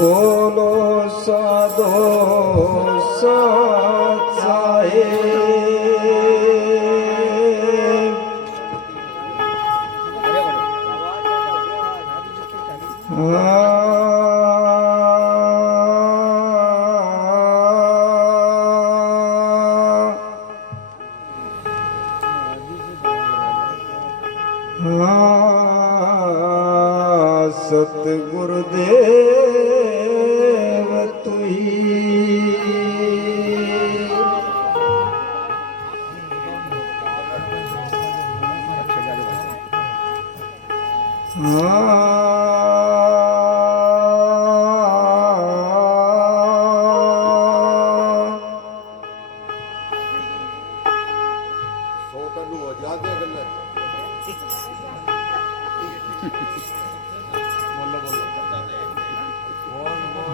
बोलो साधो साचाए सतगुरुदेव तुई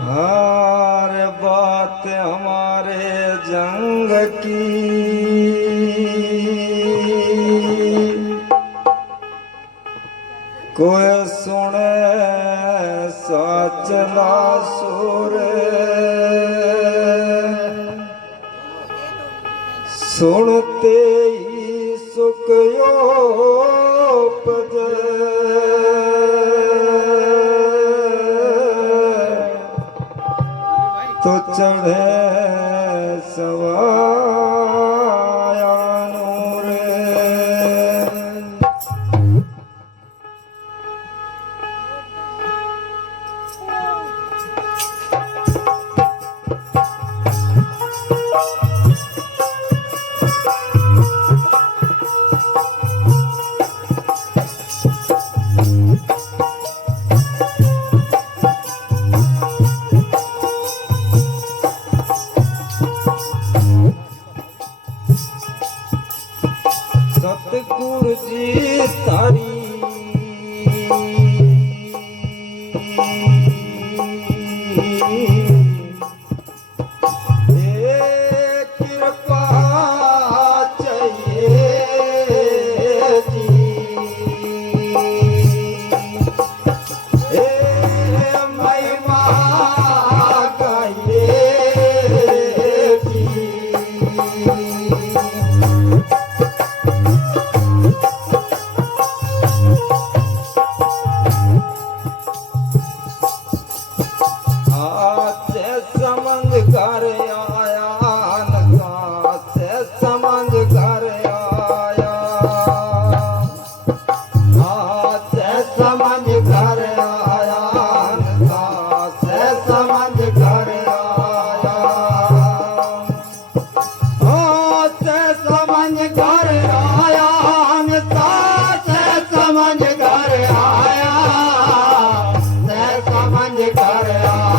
हर बात हमारे जंग की कोई सुने साचला सुर सुनते ही सुख उपजे तो चढ़े सवाया नूर सतगुरु जी तारी कृपा चाहिए जी महिमा गाइए जी समंग घर आया नका से समंग घर आया से समंग घर आया नका से समंग घर आया से समंग घर आया नका से समंग घर आया से समंग घर आया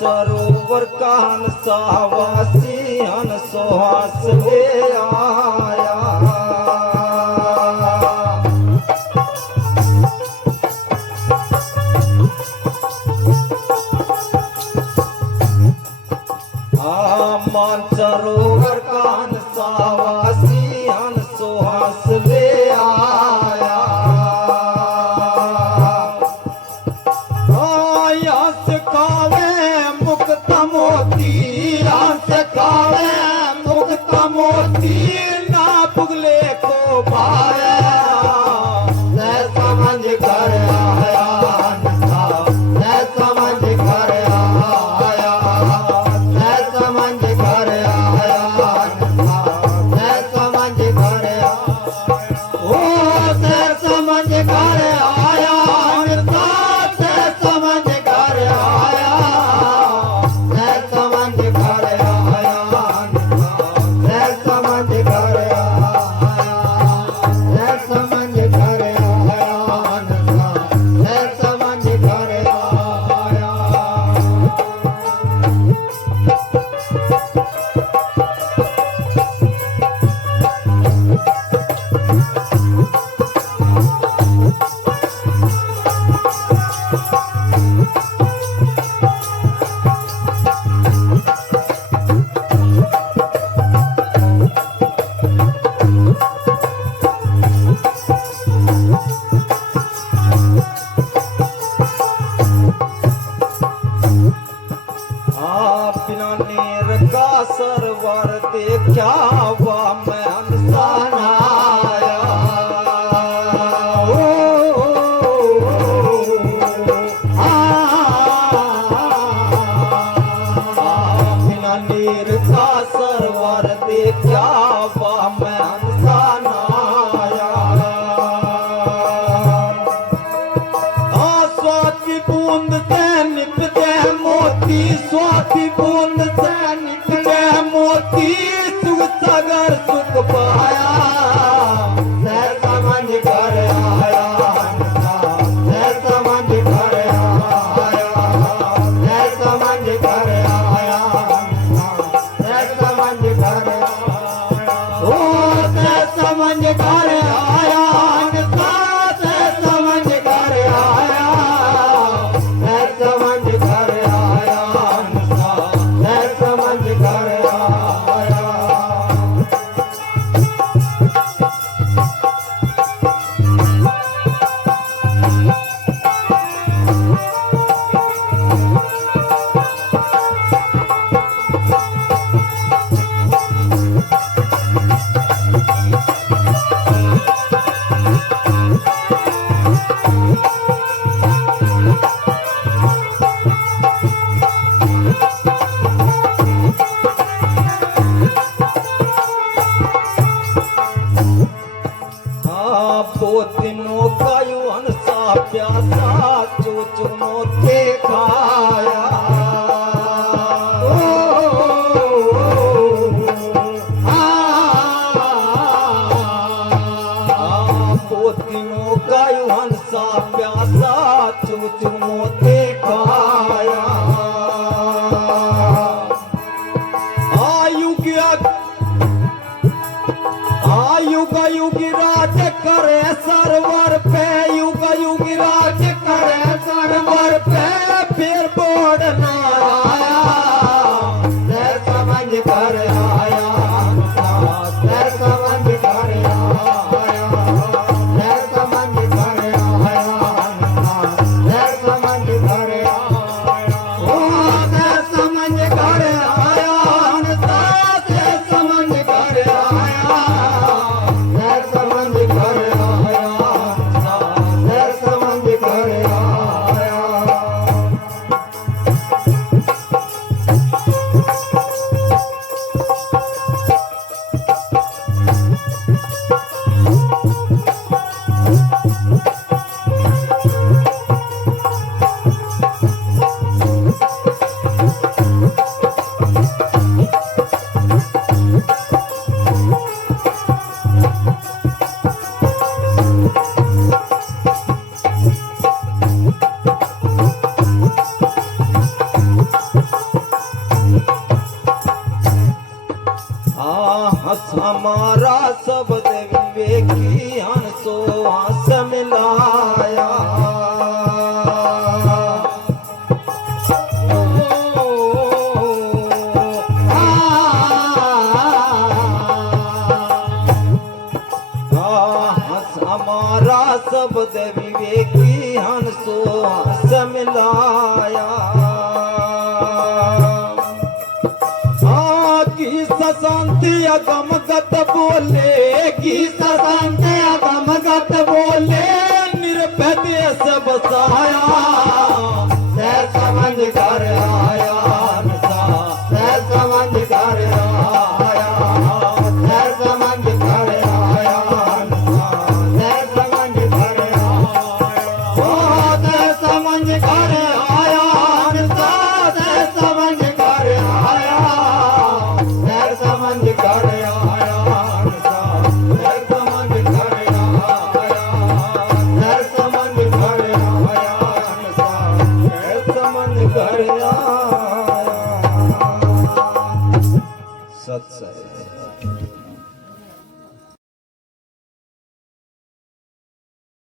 सरोवर कान सावासी हन सुहास ले आया मान सरोवर कान सावासी हन सुहास ले आया मोती ना पुगले को पाया समझ कर आया समझ कर प्यासा चूचू मोती खाया पोतियों गायु हंसा प्यासा चूचू मोती खाया युग राज करे सरवर पे युग युग राज करे सरवर पे फिर बोर्ड ना आया दर समझ कर आया दर समझ कर आया दर समझ कर आया दर समझ कर आया ओ दर समझ कर आया दर समझ कर आया हमारा शब्द विवेकी हंसो हंस मिलाया हमारा शब्द विवेकी हंसो हंस मिलाया शांति अगम गत बोले की शांति अगम गत बोले निरभय देश बसाया सह समझ कर आया सह समझ कर आया सह समझ कर आया सह समझ कर आया सह समझ कर आया सह समझ कर आया समझ कर आया दर समझ कर आया दर समझ कर आया दर समझ कर आया सत्संग